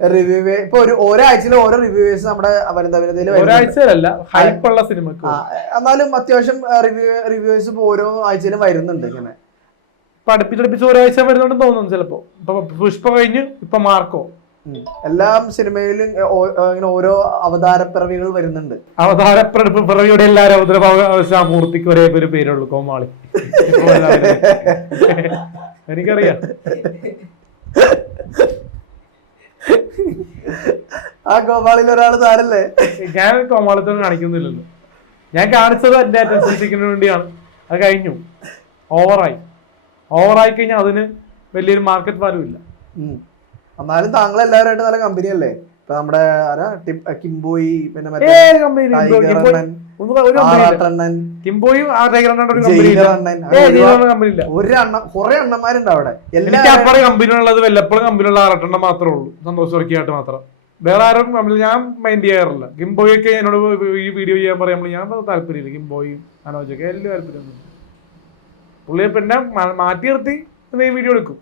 Review ഇപ്പൊ ഒരാഴ്ചയിൽ ഓരോ റിവ്യൂവേഴ്സ് നമ്മുടെ ഒരാഴ്ചയിലല്ല ഹൈപ്പുള്ള സിനിമക്ക് എന്നാലും അത്യാവശ്യം റിവ്യൂവേഴ്സ് ഇപ്പൊ ഓരോ ആഴ്ചയിലും വരുന്നുണ്ട് ഇങ്ങനെ. ഇപ്പൊ അടുപ്പിച്ചടുപ്പിച്ച് ഒരാഴ്ച വരുന്നുണ്ടെന്ന് തോന്നുന്നു ചിലപ്പോ. ഇപ്പൊ പുഷ്പ കഴിഞ്ഞ് ഇപ്പൊ മാർക്കോ. എല്ലാം സിനിമയിലും ഇങ്ങനെ ഓരോ അവതാരപ്പിറവികൾ വരുന്നുണ്ട്. അവതാരപ്പിറവിയുടെ എല്ലാവരും അവതരപൂർത്തിക്ക് ഒരേ ഒരു പേരുള്ളൂ, കോമാളി. എനിക്കറിയാം. ആ കോമാളിയിൽ ഒരാൾ താരല്ലേ? ഞാൻ കോമാളിത്തം കാണിക്കുന്നില്ലല്ലോ. ഞാൻ കാണിച്ചത് എന്റെ അറ്റൻഷൻ വേണ്ടിയാണ്. അത് കഴിഞ്ഞു. ഓവറായി കഴിഞ്ഞാൽ അതിന് വലിയൊരു മാർക്കറ്റ് വാല്യൂ ഇല്ല. എന്നാലും താങ്കൾ എല്ലാവരുമായിട്ട് നല്ല കമ്പനി അല്ലേ? ഇപ്പൊ നമ്മുടെ കിംബോയി, പിന്നെ കൊറേ അണ്ണന്മാരുണ്ട് അവിടെ. കമ്പനിയുള്ളത് വല്ലപ്പോഴും കമ്പനിയുള്ള ആറട്ടെണ്ണം മാത്രമേ ഉള്ളൂ, സന്തോഷ് വർക്കിയായിട്ട് മാത്രം. വേറെ ആരും കമ്പനി ഞാൻ മൈൻഡ് ചെയ്യാറില്ല. കിംബോയൊക്കെ എന്നോട് ഈ വീഡിയോ ചെയ്യാൻ പറയുമ്പോൾ ഞാൻ താല്പര്യമില്ല. കിംബോയും അനോജൊക്കെ വലിയ താല്പര്യമൊന്നും. പുള്ളിയെ പിന്നെ മാറ്റി നിർത്തി വീഡിയോ എടുക്കും.